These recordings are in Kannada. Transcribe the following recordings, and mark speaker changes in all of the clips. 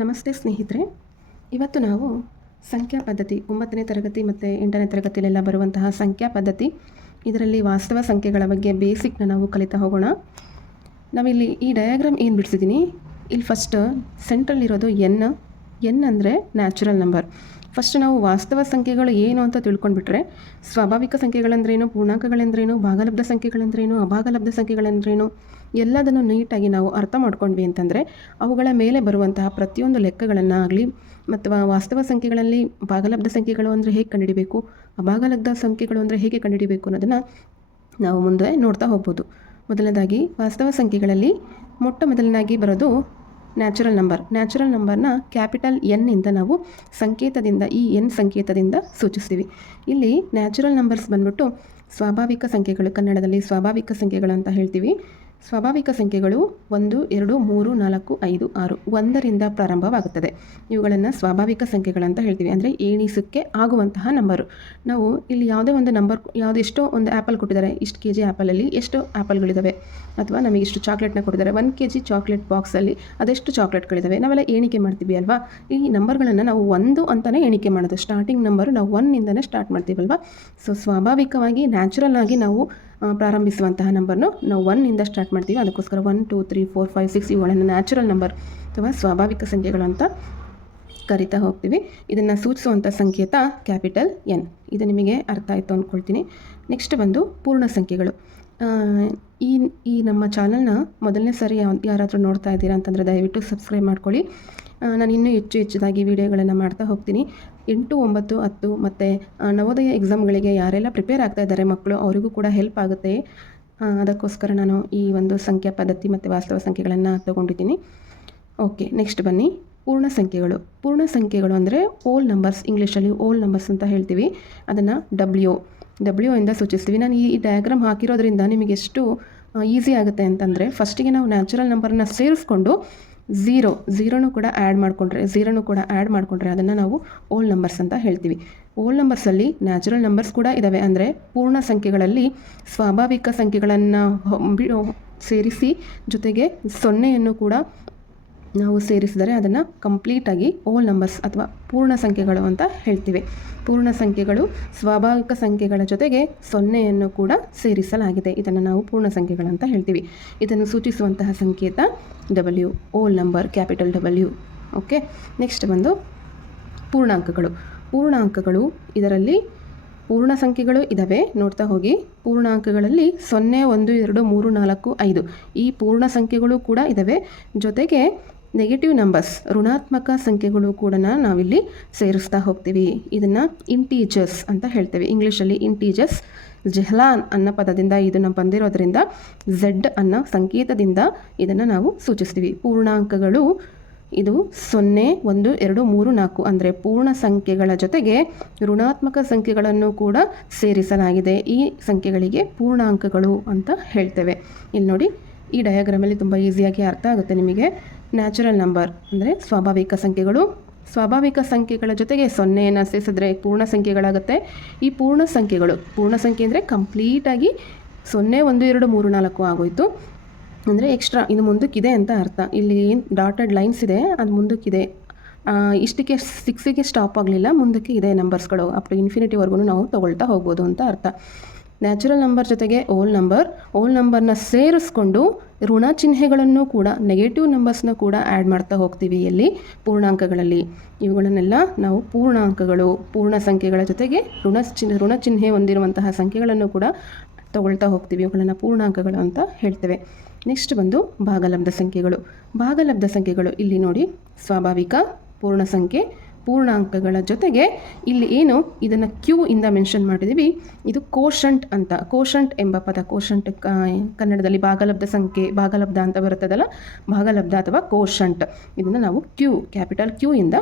Speaker 1: ನಮಸ್ತೆ ಸ್ನೇಹಿತರೆ. ಇವತ್ತು ನಾವು ಸಂಖ್ಯಾ ಪದ್ಧತಿ ಒಂಬತ್ತನೇ ತರಗತಿ ಮತ್ತು ಎಂಟನೇ ತರಗತಿಯಲ್ಲೆಲ್ಲ ಬರುವಂತಹ ಸಂಖ್ಯಾ ಪದ್ಧತಿ, ಇದರಲ್ಲಿ ವಾಸ್ತವ ಸಂಖ್ಯೆಗಳ ಬಗ್ಗೆ ಬೇಸಿಕ್ನ ನಾವು ಕಲಿತಾ ಹೋಗೋಣ. ನಾವಿಲ್ಲಿ ಈ ಡಯಾಗ್ರಾಮ್ ಏನು ಬಿಡಿಸಿದ್ದೀನಿ ಇಲ್ಲಿ ಫಸ್ಟ್ ಸೆಂಟ್ರಲ್ಲಿರೋದು ಎನ್ ಎನ್ ಅಂದರೆ ನ್ಯಾಚುರಲ್ ನಂಬರ್ ಫಸ್ಟ್ ನಾವು ವಾಸ್ತವ ಸಂಖ್ಯೆಗಳು ಏನು ಅಂತ ತಿಳ್ಕೊಂಡ್ಬಿಟ್ರೆ, ಸ್ವಾಭಾವಿಕ ಸಂಖ್ಯೆಗಳಂದ್ರೇನು, ಪೂರ್ಣಾಂಕಗಳೆಂದ್ರೇನು, ಭಾಗಲಬ್ಧ ಸಂಖ್ಯೆಗಳಂದ್ರೇನು, ಅಭಾಗಲಬ್ಧ ಸಂಖ್ಯೆಗಳಂದ್ರೇನು ಎಲ್ಲದನ್ನು ನೀಟಾಗಿ ನಾವು ಅರ್ಥ ಮಾಡ್ಕೊಂಡ್ವಿ ಅಂತಂದರೆ ಅವುಗಳ ಮೇಲೆ ಬರುವಂತಹ ಪ್ರತಿಯೊಂದು ಲೆಕ್ಕಗಳನ್ನಾಗಲಿ ಅಥವಾ ವಾಸ್ತವ ಸಂಖ್ಯೆಗಳಲ್ಲಿ ಭಾಗಲಬ್ಧ ಸಂಖ್ಯೆಗಳು ಅಂದರೆ ಹೇಗೆ ಕಂಡುಹಿಡಬೇಕು, ಅಭಾಗಲಬ್ಧ ಸಂಖ್ಯೆಗಳು ಅಂದರೆ ಹೇಗೆ ಕಂಡುಹಿಡಬೇಕು ಅನ್ನೋದನ್ನು ನಾವು ಮುಂದೆ ನೋಡ್ತಾ ಹೋಗ್ಬೋದು. ಮೊದಲನೇದಾಗಿ ವಾಸ್ತವ ಸಂಖ್ಯೆಗಳಲ್ಲಿ ಮೊಟ್ಟ ಮೊದಲನಾಗಿ ಬರೋದು ನ್ಯಾಚುರಲ್ ನಂಬರ್ ನ್ಯಾಚುರಲ್ ನಂಬರ್ನ ಕ್ಯಾಪಿಟಲ್ ಎನ್ನಿಂದ ನಾವು ಸಂಕೇತದಿಂದ ಈ ಎನ್ ಸಂಕೇತದಿಂದ ಸೂಚಿಸ್ತೀವಿ. ಇಲ್ಲಿ ನ್ಯಾಚುರಲ್ ನಂಬರ್ಸ್ ಬಂದ್ಬಿಟ್ಟು ಸ್ವಾಭಾವಿಕ ಸಂಖ್ಯೆಗಳು ಕನ್ನಡದಲ್ಲಿ ಸ್ವಾಭಾವಿಕ ಸಂಖ್ಯೆಗಳು ಅಂತ ಹೇಳ್ತೀವಿ. ಸ್ವಾಭಾವಿಕ ಸಂಖ್ಯೆಗಳು ಒಂದು, ಎರಡು, ಮೂರು, ನಾಲ್ಕು, ಐದು, ಆರು ಒಂದರಿಂದ ಪ್ರಾರಂಭವಾಗುತ್ತದೆ. ಇವುಗಳನ್ನು ಸ್ವಾಭಾವಿಕ ಸಂಖ್ಯೆಗಳಂತ ಹೇಳ್ತೀವಿ. ಅಂದರೆ ಏಣಿಸಕ್ಕೆ ಆಗುವಂತಹ ನಂಬರು ನಾವು ಇಲ್ಲಿ ಯಾವುದೇ ಒಂದು ನಂಬರ್ ಯಾವುದೆಷ್ಟೋ ಒಂದು ಆ್ಯಪಲ್ ಕೊಟ್ಟಿದ್ದಾರೆ. ಇಷ್ಟು ಕೆ ಜಿ ಆ್ಯಪಲಲ್ಲಿ ಎಷ್ಟು ಆ್ಯಪಲ್ಗಳಿದ್ದಾವೆ ಅಥವಾ ನಮಗೆ ಇಷ್ಟು ಚಾಕ್ಲೇಟ್ನ ಕೊಟ್ಟಿದ್ದಾರೆ. ಒನ್ ಕೆ ಜಿ ಚಾಕ್ಲೇಟ್ ಬಾಕ್ಸಲ್ಲಿ ಅದೆಷ್ಟು ಚಾಕ್ಲೇಟ್ಗಳಿದ್ದಾವೆ ನಾವೆಲ್ಲ ಎಣಿಕೆ ಮಾಡ್ತೀವಿ ಅಲ್ವಾ? ಈ ನಂಬರ್ಗಳನ್ನು ನಾವು ಒಂದು ಅಂತಲೇ ಎಣಿಕೆ ಮಾಡೋದು. ಸ್ಟಾರ್ಟಿಂಗ್ ನಂಬರು ನಾವು ಒನ್ನಿಂದನೇ ಸ್ಟಾರ್ಟ್ ಮಾಡ್ತೀವಲ್ವಾ? ಸೊ ಸ್ವಾಭಾವಿಕವಾಗಿ ನ್ಯಾಚುರಲ್ ಆಗಿ ನಾವು ಪ್ರಾರಂಭಿಸುವಂತಹ ನಂಬರ್ನು ನಾವು ಒನ್ನಿಂದ ಸ್ಟಾರ್ಟ್ ಮಾಡ್ತೀವಿ. ಅದಕ್ಕೋಸ್ಕರ one two three four five six ಇವುಗಳನ್ನು ನ್ಯಾಚುರಲ್ ನಂಬರ್ ಅಥವಾ ಸ್ವಾಭಾವಿಕ ಸಂಖ್ಯೆಗಳು ಅಂತ ಕರಿತಾ ಹೋಗ್ತೀವಿ. ಇದನ್ನು ಸೂಚಿಸುವಂಥ ಸಂಕೇತ ಕ್ಯಾಪಿಟಲ್ ಎನ್ ಇದು ನಿಮಗೆ ಅರ್ಥ ಆಯಿತು ಅಂದ್ಕೊಳ್ತೀನಿ ನೆಕ್ಸ್ಟ್ ಬಂದು ಪೂರ್ಣ ಸಂಖ್ಯೆಗಳು. ಈ ಈ ನಮ್ಮ ಚಾನಲ್ನ ಮೊದಲನೇ ಸಾರಿ ಯಾವ ಯಾರಾದರೂ ನೋಡ್ತಾ ಇದ್ದೀರಾ ಅಂತಂದರೆ ದಯವಿಟ್ಟು ಸಬ್ಸ್ಕ್ರೈಬ್ ಮಾಡ್ಕೊಳ್ಳಿ. ನಾನು ಇನ್ನೂ ಹೆಚ್ಚು ಹೆಚ್ಚದಾಗಿ ವಿಡಿಯೋಗಳನ್ನು ಮಾಡ್ತಾ ಹೋಗ್ತೀನಿ. ಎಂಟು, ಒಂಬತ್ತು, ಹತ್ತು ಮತ್ತು ನವೋದಯ ಎಕ್ಸಾಮ್ಗಳಿಗೆ ಯಾರೆಲ್ಲ ಪ್ರಿಪೇರ್ ಆಗ್ತಾ ಇದ್ದಾರೆ ಮಕ್ಕಳು, ಅವರಿಗೂ ಕೂಡ ಹೆಲ್ಪ್ ಆಗುತ್ತೆ. ಅದಕ್ಕೋಸ್ಕರ ನಾನು ಈ ಒಂದು ಸಂಖ್ಯಾ ಪದ್ಧತಿ ಮತ್ತು ವಾಸ್ತವ ಸಂಖ್ಯೆಗಳನ್ನು ತಗೊಂಡಿದ್ದೀನಿ. ಓಕೆ ನೆಕ್ಸ್ಟ್ ಬನ್ನಿ. ಪೂರ್ಣ ಸಂಖ್ಯೆಗಳು. ಪೂರ್ಣ ಸಂಖ್ಯೆಗಳು ಅಂದರೆ ಓಲ್ ನಂಬರ್ಸ್ ಇಂಗ್ಲೀಷಲ್ಲಿ ಓಲ್ ನಂಬರ್ಸ್ ಅಂತ ಹೇಳ್ತೀವಿ. ಅದನ್ನು ಡಬ್ಲ್ಯೂ ಡಬ್ಲ್ಯೂ ಇಂದ ಸೂಚಿಸ್ತೀವಿ. ನಾನು ಈ ಡಯಾಗ್ರಾಮ್ ಹಾಕಿರೋದ್ರಿಂದ ನಿಮಗೆ ಎಷ್ಟು ಈಸಿ ಆಗುತ್ತೆ ಅಂತಂದರೆ ಫಸ್ಟಿಗೆ ನಾವು ನ್ಯಾಚುರಲ್ ನಂಬರ್ನ ಸೇರಿಸ್ಕೊಂಡು ಝೀರೋ ಝೀರೋನು ಕೂಡ ಆ್ಯಡ್ ಮಾಡಿಕೊಂಡ್ರೆ ಝೀರೋನು ಕೂಡ ಆ್ಯಡ್ ಮಾಡಿಕೊಂಡ್ರೆ ಅದನ್ನು ನಾವು ಓಲ್ ನಂಬರ್ಸ್ ಅಂತ ಹೇಳ್ತೀವಿ. ಓಲ್ ನಂಬರ್ಸಲ್ಲಿ ನ್ಯಾಚುರಲ್ ನಂಬರ್ಸ್ ಕೂಡ ಇದ್ದಾವೆ ಅಂದರೆ ಪೂರ್ಣ ಸಂಖ್ಯೆಗಳಲ್ಲಿ ಸ್ವಾಭಾವಿಕ ಸಂಖ್ಯೆಗಳನ್ನು ಸೇರಿಸಿ ಜೊತೆಗೆ ಸೊನ್ನೆಯನ್ನು ಕೂಡ ನಾವು ಸೇರಿಸಿದರೆ ಅದನ್ನು ಕಂಪ್ಲೀಟಾಗಿ ಓಲ್ ನಂಬರ್ಸ್ ಅಥವಾ ಪೂರ್ಣ ಸಂಖ್ಯೆಗಳು ಅಂತ ಹೇಳ್ತೀವಿ. ಪೂರ್ಣ ಸಂಖ್ಯೆಗಳು ಸ್ವಾಭಾವಿಕ ಸಂಖ್ಯೆಗಳ ಜೊತೆಗೆ ಸೊನ್ನೆಯನ್ನು ಕೂಡ ಸೇರಿಸಲಾಗಿದೆ. ಇದನ್ನು ನಾವು ಪೂರ್ಣ ಸಂಖ್ಯೆಗಳಂತ ಹೇಳ್ತೀವಿ. ಇದನ್ನು ಸೂಚಿಸುವಂತಹ ಸಂಕೇತ W whole number capital W okay next ಬಂದು ಪೂರ್ಣಾಂಕಗಳು. ಪೂರ್ಣಾಂಕಗಳು ಇದರಲ್ಲಿ ಪೂರ್ಣ ಸಂಖ್ಯೆಗಳು ಇದ್ದಾವೆ ನೋಡ್ತಾ ಹೋಗಿ. ಪೂರ್ಣಾಂಕಗಳಲ್ಲಿ ಸೊನ್ನೆ, ಒಂದು, ಎರಡು, ಮೂರು, ನಾಲ್ಕು, ಐದು ಈ ಪೂರ್ಣ ಸಂಖ್ಯೆಗಳು ಕೂಡ ಇದ್ದಾವೆ ಜೊತೆಗೆ ನೆಗೆಟಿವ್ ನಂಬರ್ಸ್ ಋಣಾತ್ಮಕ ಸಂಖ್ಯೆಗಳು ಕೂಡ ನಾವಿಲ್ಲಿ ಸೇರಿಸ್ತಾ ಹೋಗ್ತೀವಿ. ಇದನ್ನು ಇಂಟೀಜರ್ಸ್ ಅಂತ ಹೇಳ್ತೇವೆ. ಇಂಗ್ಲೀಷಲ್ಲಿ ಇಂಟೀಜರ್ಸ್ ಜೆಹ್ಲಾನ್ ಅನ್ನೋ ಪದದಿಂದ ಇದನ್ನು ಬಂದಿರೋದ್ರಿಂದ ಝೆಡ್ ಅನ್ನೋ ಸಂಕೇತದಿಂದ ಇದನ್ನು ನಾವು ಸೂಚಿಸ್ತೀವಿ. ಪೂರ್ಣಾಂಕಗಳು ಇದು ಸೊನ್ನೆ, ಒಂದು, ಎರಡು, ಮೂರು, ನಾಲ್ಕು ಅಂದರೆ ಪೂರ್ಣ ಸಂಖ್ಯೆಗಳ ಜೊತೆಗೆ ಋಣಾತ್ಮಕ ಸಂಖ್ಯೆಗಳನ್ನು ಕೂಡ ಸೇರಿಸಲಾಗಿದೆ. ಈ ಸಂಖ್ಯೆಗಳಿಗೆ ಪೂರ್ಣಾಂಕಗಳು ಅಂತ ಹೇಳ್ತೇವೆ. ಇಲ್ಲಿ ನೋಡಿ, ಈ ಡಯಾಗ್ರಾಮಲ್ಲಿ ತುಂಬ ಈಸಿಯಾಗಿ ಅರ್ಥ ಆಗುತ್ತೆ ನಿಮಗೆ. ನ್ಯಾಚುರಲ್ ನಂಬರ್ ಅಂದರೆ ಸ್ವಾಭಾವಿಕ ಸಂಖ್ಯೆಗಳು. ಸ್ವಾಭಾವಿಕ ಸಂಖ್ಯೆಗಳ ಜೊತೆಗೆ ಸೊನ್ನೆಯನ್ನು ಸೇರಿಸಿದ್ರೆ ಪೂರ್ಣ ಸಂಖ್ಯೆಗಳಾಗುತ್ತೆ. ಈ ಪೂರ್ಣ ಸಂಖ್ಯೆಗಳು, ಪೂರ್ಣ ಸಂಖ್ಯೆ ಅಂದರೆ ಕಂಪ್ಲೀಟಾಗಿ ಸೊನ್ನೆ, ಒಂದು, ಎರಡು, ಮೂರು, ನಾಲ್ಕು ಆಗೋಯಿತು. ಅಂದರೆ ಎಕ್ಸ್ಟ್ರಾ ಇದು ಮುಂದಕ್ಕಿದೆ ಅಂತ ಅರ್ಥ. ಇಲ್ಲಿ ಏನು ಡಾಟೆಡ್ ಲೈನ್ಸ್ ಇದೆ, ಅದು ಮುಂದಕ್ಕಿದೆ. ಇಷ್ಟಕ್ಕೆ ಸಿಕ್ಸಿಗೆ ಸ್ಟಾಪ್ ಆಗಲಿಲ್ಲ, ಮುಂದಕ್ಕೆ ಇದೆ ನಂಬರ್ಸ್ಗಳು ಅಪ್ ಟು ಇನ್ಫಿನಿಟಿವರೆಗೂ ನಾವು ತೊಗೊಳ್ತಾ ಹೋಗ್ಬೋದು ಅಂತ ಅರ್ಥ. ನ್ಯಾಚುರಲ್ ನಂಬರ್ ಜೊತೆಗೆ ಓಲ್ ನಂಬರ್ ಓಲ್ ನಂಬರ್ನ ಸೇರಿಸ್ಕೊಂಡು ಋಣ ಚಿಹ್ನೆಗಳನ್ನು ಕೂಡ ನೆಗೆಟಿವ್ ನಂಬರ್ಸ್ನ ಕೂಡ ಆ್ಯಡ್ ಮಾಡ್ತಾ ಹೋಗ್ತೀವಿ ಇಲ್ಲಿ ಪೂರ್ಣಾಂಕಗಳಲ್ಲಿ. ಇವುಗಳನ್ನೆಲ್ಲ ನಾವು ಪೂರ್ಣಾಂಕಗಳು, ಪೂರ್ಣ ಸಂಖ್ಯೆಗಳ ಜೊತೆಗೆ ಋಣ ಚಿಹ್ನೆ ಋಣ ಚಿಹ್ನೆ ಹೊಂದಿರುವಂತಹ ಸಂಖ್ಯೆಗಳನ್ನು ಕೂಡ ತಗೊಳ್ತಾ ಹೋಗ್ತೀವಿ. ಇವುಗಳನ್ನು ಪೂರ್ಣಾಂಕಗಳು ಅಂತ ಹೇಳ್ತೇವೆ. ನೆಕ್ಸ್ಟ್ ಬಂದು ಭಾಗಲಬ್ಧ ಸಂಖ್ಯೆಗಳು. ಭಾಗಲಬ್ಧ ಸಂಖ್ಯೆಗಳು ಇಲ್ಲಿ ನೋಡಿ. ಸ್ವಾಭಾವಿಕ, ಪೂರ್ಣ ಸಂಖ್ಯೆ ಪೂರ್ಣಾಂಕಗಳ ಜೊತೆಗೆ ಇಲ್ಲಿ ಏನು? ಇದನ್ನು ಕ್ಯೂ ಇಂದ ಮೆನ್ಷನ್ ಮಾಡಿದ್ದೀವಿ ಇದು ಕೋಶಂಟ್ ಅಂತ. ಕೋಶಂಟ್ ಎಂಬ ಪದ ಕೋಶಂಟ್ ಕನ್ನಡದಲ್ಲಿ ಭಾಗಲಬ್ಧ ಸಂಖ್ಯೆ, ಭಾಗಲಬ್ಧ ಅಂತ ಬರುತ್ತದಲ್ಲ? ಭಾಗಲಬ್ಧ ಅಥವಾ ಕೋಶಂಟ್ ಇದನ್ನು ನಾವು ಕ್ಯೂ ಕ್ಯಾಪಿಟಲ್ ಕ್ಯೂ ಇಂದ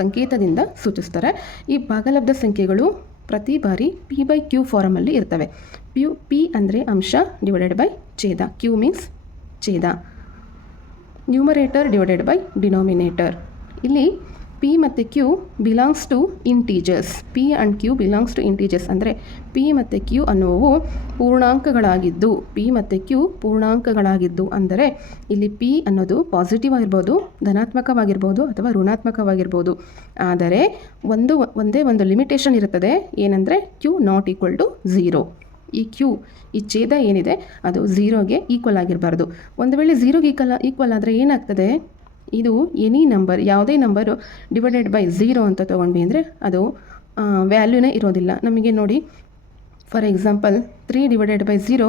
Speaker 1: ಸಂಕೇತದಿಂದ ಸೂಚಿಸ್ತಾರೆ. ಈ ಭಾಗಲಬ್ಧ ಸಂಖ್ಯೆಗಳು ಪ್ರತಿ ಬಾರಿ ಪಿ ಬೈ ಕ್ಯೂ ಫಾರಮಲ್ಲಿ ಇರ್ತವೆ. ಪ್ಯೂ ಪಿ ಅಂದರೆ ಅಂಶ ಡಿವೈಡೆಡ್ ಬೈ ಛೇದ. ಕ್ಯೂ ಮೀನ್ಸ್ ಛೇದ. ನ್ಯೂಮರೇಟರ್ ಡಿವೈಡೆಡ್ ಬೈ ಡಿನೋಮಿನೇಟರ್ ಇಲ್ಲಿ ಪಿ ಮತ್ತು Q belongs to integers P and Q belongs to integers ಅಂದರೆ ಪಿ ಮತ್ತು ಕ್ಯೂ ಅನ್ನುವು ಪೂರ್ಣಾಂಕಗಳಾಗಿದ್ದು ಪಿ ಮತ್ತು ಕ್ಯೂ ಪೂರ್ಣಾಂಕಗಳಾಗಿದ್ದು ಅಂದರೆ ಇಲ್ಲಿ ಪಿ ಅನ್ನೋದು ಪಾಸಿಟಿವ್ ಆಗಿರ್ಬೋದು, ಧನಾತ್ಮಕವಾಗಿರ್ಬೋದು ಅಥವಾ ಋಣಾತ್ಮಕವಾಗಿರ್ಬೋದು. ಆದರೆ ಒಂದು ಒಂದೇ ಒಂದು ಲಿಮಿಟೇಷನ್ ಇರುತ್ತದೆ. ಏನಂದರೆ Q not equal to zero ಈ ಕ್ಯೂ ಈ ಛೇದ ಏನಿದೆ, ಅದು ಝೀರೋಗೆ ಈಕ್ವಲ್ ಆಗಿರಬಾರ್ದು. ಒಂದು ವೇಳೆ ಝೀರೋಗೆ ಈಕ್ವಲ್ ಈಕ್ವಲ್ ಆದರೆ ಏನಾಗ್ತದೆ? ಇದು ಎನಿ ನಂಬರ್ ಯಾವುದೇ ನಂಬರು ಡಿವೈಡೆಡ್ ಬೈ ಝೀರೋ ಅಂತ ತೊಗೊಂಡ್ವಿ ಅಂದರೆ ಅದು ವ್ಯಾಲ್ಯೂನೇ ಇರೋದಿಲ್ಲ. ನಮಗೆ ನೋಡಿ for example three divided by zero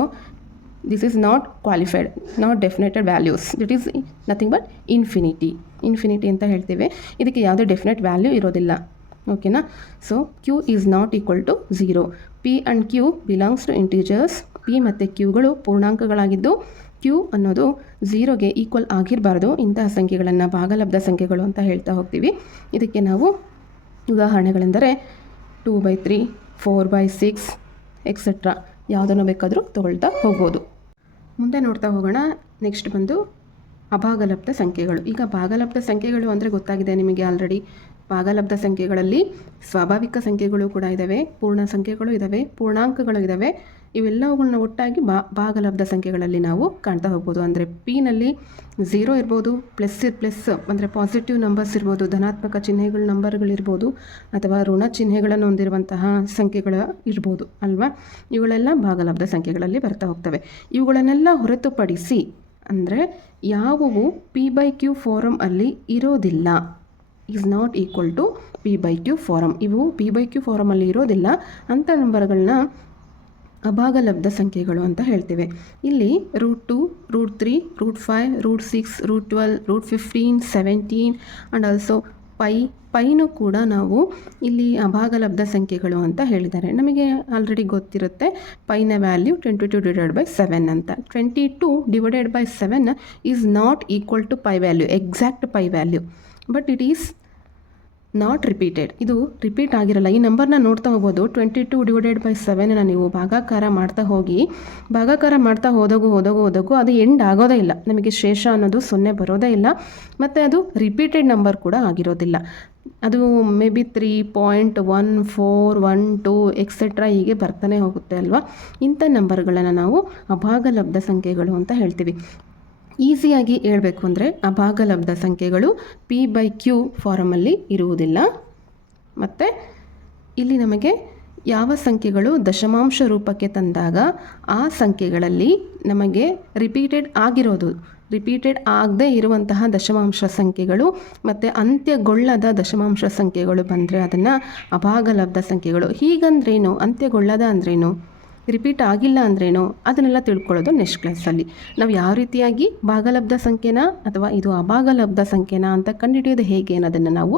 Speaker 1: this is not qualified not definited values that is nothing but infinity infinity ಅಂತ ಹೇಳ್ತೇವೆ. ಇದಕ್ಕೆ ಯಾವುದೇ ಡೆಫಿನೆಟ್ ವ್ಯಾಲ್ಯೂ ಇರೋದಿಲ್ಲ. ಓಕೆನಾ so Q is not equal to zero P and Q belongs to integers P ಮತ್ತು ಕ್ಯೂಗಳು ಪೂರ್ಣಾಂಕಗಳಾಗಿದ್ದು ಕ್ಯೂ ಅನ್ನೋದು ಝೀರೋಗೆ ಈಕ್ವಲ್ ಆಗಿರಬಾರ್ದು. ಇಂತಹ ಸಂಖ್ಯೆಗಳನ್ನು ಭಾಗಲಬ್ಧ ಸಂಖ್ಯೆಗಳು ಅಂತ ಹೇಳ್ತಾ ಹೋಗ್ತೀವಿ. ಇದಕ್ಕೆ ನಾವು ಉದಾಹರಣೆಗಳೆಂದರೆ two by three four by six etcetera ಯಾವುದನ್ನು ಬೇಕಾದರೂ ತೊಗೊಳ್ತಾ ಹೋಗ್ಬೋದು. ಮುಂದೆ ನೋಡ್ತಾ ಹೋಗೋಣ. ನೆಕ್ಸ್ಟ್ ಬಂದು ಅಭಾಗಲಬ್ಧ ಸಂಖ್ಯೆಗಳು. ಈಗ ಭಾಗಲಬ್ಧ ಸಂಖ್ಯೆಗಳು ಅಂದರೆ ಗೊತ್ತಾಗಿದೆ ನಿಮಗೆ ಆಲ್ರೆಡಿ ಭಾಗಲಬ್ಧ ಸಂಖ್ಯೆಗಳಲ್ಲಿ ಸ್ವಾಭಾವಿಕ ಸಂಖ್ಯೆಗಳು ಕೂಡ ಇದ್ದಾವೆ ಪೂರ್ಣ ಸಂಖ್ಯೆಗಳು ಇದ್ದಾವೆ ಪೂರ್ಣಾಂಕಗಳು ಇದ್ದಾವೆ ಇವೆಲ್ಲವುಗಳನ್ನ ಒಟ್ಟಾಗಿ ಬಾ, ಭಾಗಲಬ್ಧ ಸಂಖ್ಯೆಗಳಲ್ಲಿ ನಾವು ಕಾಣ್ತಾ ಹೋಗ್ಬೋದು. ಅಂದರೆ ಪಿನಲ್ಲಿ ಝೀರೋ ಇರ್ಬೋದು ಪ್ಲಸ್ ಪ್ಲಸ್ ಅಂದರೆ ಪಾಸಿಟಿವ್ ನಂಬರ್ಸ್ ಇರ್ಬೋದು, ಧನಾತ್ಮಕ ಚಿಹ್ನೆಗಳ ನಂಬರ್ಗಳಿರ್ಬೋದು ಅಥವಾ ಋಣ ಚಿಹ್ನೆಗಳನ್ನು ಹೊಂದಿರುವಂತಹ ಸಂಖ್ಯೆಗಳು ಇರ್ಬೋದು ಅಲ್ವಾ? ಇವುಗಳೆಲ್ಲ ಭಾಗಲಬ್ಧ ಸಂಖ್ಯೆಗಳಲ್ಲಿ ಬರ್ತಾ ಹೋಗ್ತವೆ. ಇವುಗಳನ್ನೆಲ್ಲ ಹೊರತುಪಡಿಸಿ ಅಂದರೆ ಯಾವುವು? ಪಿ ಬೈ ಕ್ಯೂ ಫೋರಮ್ ಅಲ್ಲಿ ಇರೋದಿಲ್ಲ. Is not equal to P by Q form ಇವು ಪಿ ಬೈ ಕ್ಯೂ ಫಾರಮಲ್ಲಿ ಇರೋದಿಲ್ಲ. ಅಂಥ ನಂಬರ್ಗಳನ್ನ ಅಭಾಗಲಬ್ಧ ಸಂಖ್ಯೆಗಳು ಅಂತ ಹೇಳ್ತೇವೆ. ಇಲ್ಲಿ root two root three root five root six root twelve root fifteen seventeen and also pi ಪೈನೂ ಕೂಡ ನಾವು ಇಲ್ಲಿ ಅಭಾಗಲಬ್ಧ ಸಂಖ್ಯೆಗಳು ಅಂತ ಹೇಳಿದ್ದಾರೆ. ನಮಗೆ ಆಲ್ರೆಡಿ ಗೊತ್ತಿರುತ್ತೆ ಪೈನ value twenty two divided by seven ಅಂತ. Twenty two divided by seven is not equal to pi value exact pi value but it is not repeated ಇದು ರಿಪೀಟ್ ಆಗಿರಲ್ಲ. ಈ ನಂಬರ್ನ ನೋಡ್ತಾ ಹೋಗ್ಬೋದು. ಟ್ವೆಂಟಿ ಟು ಡಿವೈಡೆಡ್ ಬೈ ಸೆವೆನ್ನ ನೀವು ಭಾಗಾಕಾರ ಮಾಡ್ತಾ ಹೋಗಿ, ಭಾಗಾಕಾರ ಮಾಡ್ತಾ ಹೋದಾಗು ಹೋದಾಗು ಹೋದಾಗು ಅದು ಎಂಡ್ ಆಗೋದೇ ಇಲ್ಲ. ನಮಗೆ ಶೇಷ ಅನ್ನೋದು ಸೊನ್ನೆ ಬರೋದೇ ಇಲ್ಲ. ಮತ್ತು ಅದು ರಿಪೀಟೆಡ್ ನಂಬರ್ ಕೂಡ ಆಗಿರೋದಿಲ್ಲ. ಅದು maybe three point one four one two etcetera ಹೀಗೆ ಬರ್ತಾನೆ ಹೋಗುತ್ತೆ ಅಲ್ವಾ? ಇಂಥ ನಂಬರ್ಗಳನ್ನು ನಾವು ಅಭಾಗಲಬ್ಧ ಸಂಖ್ಯೆಗಳು ಅಂತ ಹೇಳ್ತೀವಿ. ಈಸಿಯಾಗಿ ಹೇಳಬೇಕು ಅಂದರೆ ಅಭಾಗಲಬ್ಧ ಸಂಖ್ಯೆಗಳು ಪಿ ಬೈ ಕ್ಯೂ ಫಾರಮಲ್ಲಿ ಇರುವುದಿಲ್ಲ. ಮತ್ತು ಇಲ್ಲಿ ನಮಗೆ ಯಾವ ಸಂಖ್ಯೆಗಳು ದಶಮಾಂಶ ರೂಪಕ್ಕೆ ತಂದಾಗ ಆ ಸಂಖ್ಯೆಗಳಲ್ಲಿ ನಮಗೆ ರಿಪೀಟೆಡ್ ಆಗಿರೋದು. ರಿಪೀಟೆಡ್ ಆಗದೇ ಇರುವಂತಹ ದಶಮಾಂಶ ಸಂಖ್ಯೆಗಳು ಮತ್ತು ಅಂತ್ಯಗೊಳ್ಳದ ದಶಮಾಂಶ ಸಂಖ್ಯೆಗಳು ಬಂದರೆ ಅದನ್ನು ಅಭಾಗಲಬ್ಧ ಸಂಖ್ಯೆಗಳು. ಹೀಗಂದ್ರೇನು? ಅಂತ್ಯಗೊಳ್ಳದ ಅಂದ್ರೇನು? ರಿಪೀಟ್ ಆಗಿಲ್ಲ ಅಂದ್ರೇನು ಅದನ್ನೆಲ್ಲ ತಿಳ್ಕೊಳ್ಳೋದು ನೆಕ್ಸ್ಟ್ ಕ್ಲಾಸಲ್ಲಿ ನಾವು ಯಾವ ರೀತಿಯಾಗಿ ಭಾಗಲಬ್ಧ ಸಂಖ್ಯೆನ ಅಥವಾ ಇದು ಅಭಾಗಲಬ್ಧ ಸಂಖ್ಯೆನ ಅಂತ ಕಂಡುಹಿಡಿಯೋದು ಹೇಗೆ ಅನ್ನೋದನ್ನು ನಾವು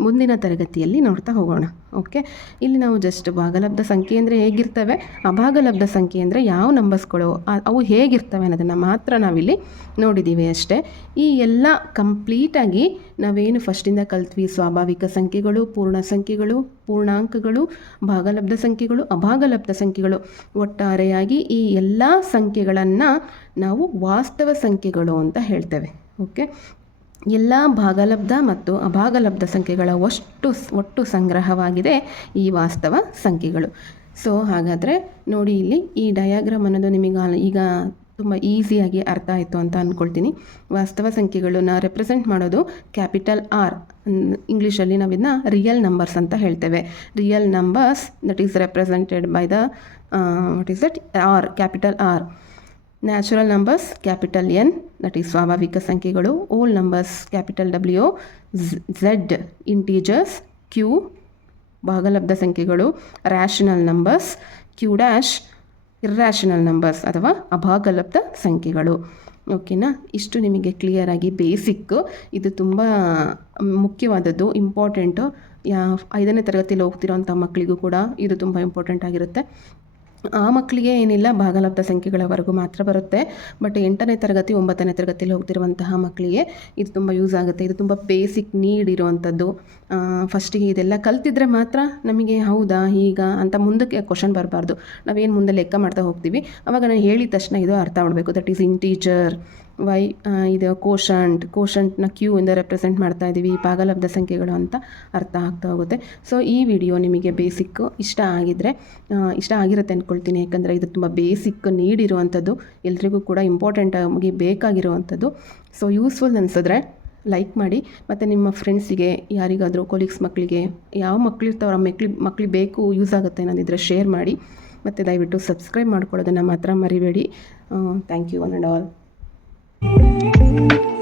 Speaker 1: ಮುಂದಿನ ತರಗತಿಯಲ್ಲಿ ನೋಡ್ತಾ ಹೋಗೋಣ ಓಕೆ ಇಲ್ಲಿ ನಾವು ಜಸ್ಟ್ ಭಾಗಲಬ್ಧ ಸಂಖ್ಯೆ ಅಂದರೆ ಹೇಗಿರ್ತವೆ? ಅಭಾಗಲಬ್ಧ ಸಂಖ್ಯೆ ಅಂದರೆ ಯಾವ ನಂಬರ್ಸ್ಗಳು ಅವು ಹೇಗಿರ್ತವೆ ಅನ್ನೋದನ್ನು ಮಾತ್ರ ನಾವಿಲ್ಲಿ ನೋಡಿದ್ದೀವಿ ಅಷ್ಟೇ. ಈ ಎಲ್ಲ ಕಂಪ್ಲೀಟಾಗಿ ನಾವೇನು ಫಸ್ಟಿಂದ ಕಲ್ತ್ವಿ? ಸ್ವಾಭಾವಿಕ ಸಂಖ್ಯೆಗಳು, ಪೂರ್ಣ ಸಂಖ್ಯೆಗಳು, ಪೂರ್ಣಾಂಕಗಳು, ಭಾಗಲಬ್ಧ ಸಂಖ್ಯೆಗಳು, ಅಭಾಗಲಬ್ಧ ಸಂಖ್ಯೆಗಳು. ಒಟ್ಟಾರೆಯಾಗಿ ಈ ಎಲ್ಲ ಸಂಖ್ಯೆಗಳನ್ನು ನಾವು ವಾಸ್ತವ ಸಂಖ್ಯೆಗಳು ಅಂತ ಹೇಳ್ತೇವೆ ಓಕೆ ಎಲ್ಲ ಭಾಗಲಬ್ಧ ಮತ್ತು ಅಭಾಗಲಬ್ಧ ಸಂಖ್ಯೆಗಳ ಒಟ್ಟು ಒಟ್ಟು ಸಂಗ್ರಹವಾಗಿದೆ ಈ ವಾಸ್ತವ ಸಂಖ್ಯೆಗಳು. ಸೊ ಹಾಗಾದರೆ ನೋಡಿ ಇಲ್ಲಿ ಈ ಡಯಾಗ್ರಾಮ್ ಅನ್ನೋದು ನಿಮಗೆ ಈಗ ತುಂಬ ಈಸಿಯಾಗಿ ಅರ್ಥ ಆಯಿತು ಅಂತ ಅಂದ್ಕೊಳ್ತೀನಿ ವಾಸ್ತವ ಸಂಖ್ಯೆಗಳನ್ನ ರೆಪ್ರೆಸೆಂಟ್ ಮಾಡೋದು ಕ್ಯಾಪಿಟಲ್ ಆರ್ ಇಂಗ್ಲೀಷಲ್ಲಿ ನಾವು ಇದನ್ನ ರಿಯಲ್ ನಂಬರ್ಸ್ ಅಂತ ಹೇಳ್ತೇವೆ. Real numbers that is represented by the what is that R capital R natural numbers, capital N that is ಸ್ವಾಭಾವಿಕ ಸಂಖ್ಯೆಗಳು, whole numbers, capital W Z integers Q ಭಾಗಲಬ್ಧ ಸಂಖ್ಯೆಗಳು rational numbers Q dash irrational numbers ಅಥವಾ ಅಭಾಗಲಬ್ಧ ಸಂಖ್ಯೆಗಳು. ಓಕೆನಾ ಇಷ್ಟು ನಿಮಗೆ ಕ್ಲಿಯರಾಗಿ ಬೇಸಿಕ್ ಇದು ತುಂಬ ಮುಖ್ಯವಾದದ್ದು ಇಂಪಾರ್ಟೆಂಟು ಯಾ, ಐದನೇ ತರಗತಿಯಲ್ಲಿ ಹೋಗ್ತಿರೋಂಥ ಮಕ್ಕಳಿಗೂ ಕೂಡ ಇದು ತುಂಬ ಇಂಪಾರ್ಟೆಂಟ್ ಆಗಿರುತ್ತೆ. ಆ ಮಕ್ಕಳಿಗೆ ಏನಿಲ್ಲ, ಭಾಗಲಬ್ಧ ಸಂಖ್ಯೆಗಳವರೆಗೂ ಮಾತ್ರ ಬರುತ್ತೆ. ಬಟ್ ಎಂಟನೇ ತರಗತಿ, ಒಂಬತ್ತನೇ ತರಗತಿಯಲ್ಲಿ ಹೋಗ್ತಿರುವಂತಹ ಮಕ್ಕಳಿಗೆ ಇದು ತುಂಬ ಯೂಸ್ ಆಗುತ್ತೆ. ಇದು ತುಂಬ ಬೇಸಿಕ್ ನೀಡ್ ಇರುವಂಥದ್ದು ಫಸ್ಟಿಗೆ ಇದೆಲ್ಲ ಕಲ್ತಿದ್ರೆ ಮಾತ್ರ ನಮಗೆ ಹೌದಾ ಈಗ ಅಂತ ಮುಂದಕ್ಕೆ ಕ್ವಶನ್ ಬರಬಾರ್ದು. ನಾವೇನು ಮುಂದೆ ಲೆಕ್ಕ ಮಾಡ್ತಾ ಹೋಗ್ತೀವಿ. ಅವಾಗ ನಾನು ಹೇಳಿದ ತಕ್ಷಣ ಇದು ಅರ್ಥ ಮಾಡಬೇಕು ದಟ್ ಈಸ್ ಇಂಟೀಜರ್ ವೈ ಇದು ಕೋಶಂಟ್ ಕೋಶಂಟ್ನ ಕ್ಯೂ ಇಂದ ರೆಪ್ರೆಸೆಂಟ್ ಮಾಡ್ತಾ ಇದ್ದೀವಿ ಪಾಗಲಬ್ಧ ಸಂಖ್ಯೆಗಳು ಅಂತ ಅರ್ಥ ಆಗ್ತಾ ಹೋಗುತ್ತೆ. ಸೊ ಈ ವಿಡಿಯೋ ನಿಮಗೆ ಬೇಸಿಕ್ಕು ಇಷ್ಟ ಆಗಿದ್ದರೆ ಆ, ಇಷ್ಟ ಆಗಿರುತ್ತೆ ಅಂದ್ಕೊಳ್ತೀನಿ ಯಾಕಂದರೆ ಇದು ತುಂಬ ಬೇಸಿಕ್ ನೀಡ್ ಇರುವಂಥದ್ದು ಎಲ್ರಿಗೂ ಕೂಡ ಇಂಪಾರ್ಟೆಂಟ್ ಆಗಿ ಬೇಕಾಗಿರುವಂಥದ್ದು. ಸೊ ಯೂಸ್ಫುಲ್ ಅನಿಸಿದ್ರೆ ಲೈಕ್ ಮಾಡಿ. ಮತ್ತು ನಿಮ್ಮ ಫ್ರೆಂಡ್ಸಿಗೆ ಯಾರಿಗಾದರೂ ಕೊಲೀಗ್ಸ್ ಮಕ್ಕಳಿಗೆ ಯಾವ ಮಕ್ಕಳಿರ್ತಾವ್ರ ಮಕ್ಳಿಗೆ ಮಕ್ಳಿಗೆ ಬೇಕು ಯೂಸ್ ಆಗುತ್ತೆ ಅನ್ನೋದಿದ್ರೆ ಶೇರ್ ಮಾಡಿ. ಮತ್ತು ದಯವಿಟ್ಟು ಸಬ್ಸ್ಕ್ರೈಬ್ ಮಾಡ್ಕೊಳ್ಳೋದನ್ನು ಮಾತ್ರ ಮರಿಬೇಡಿ. Thank you one and all Thank you.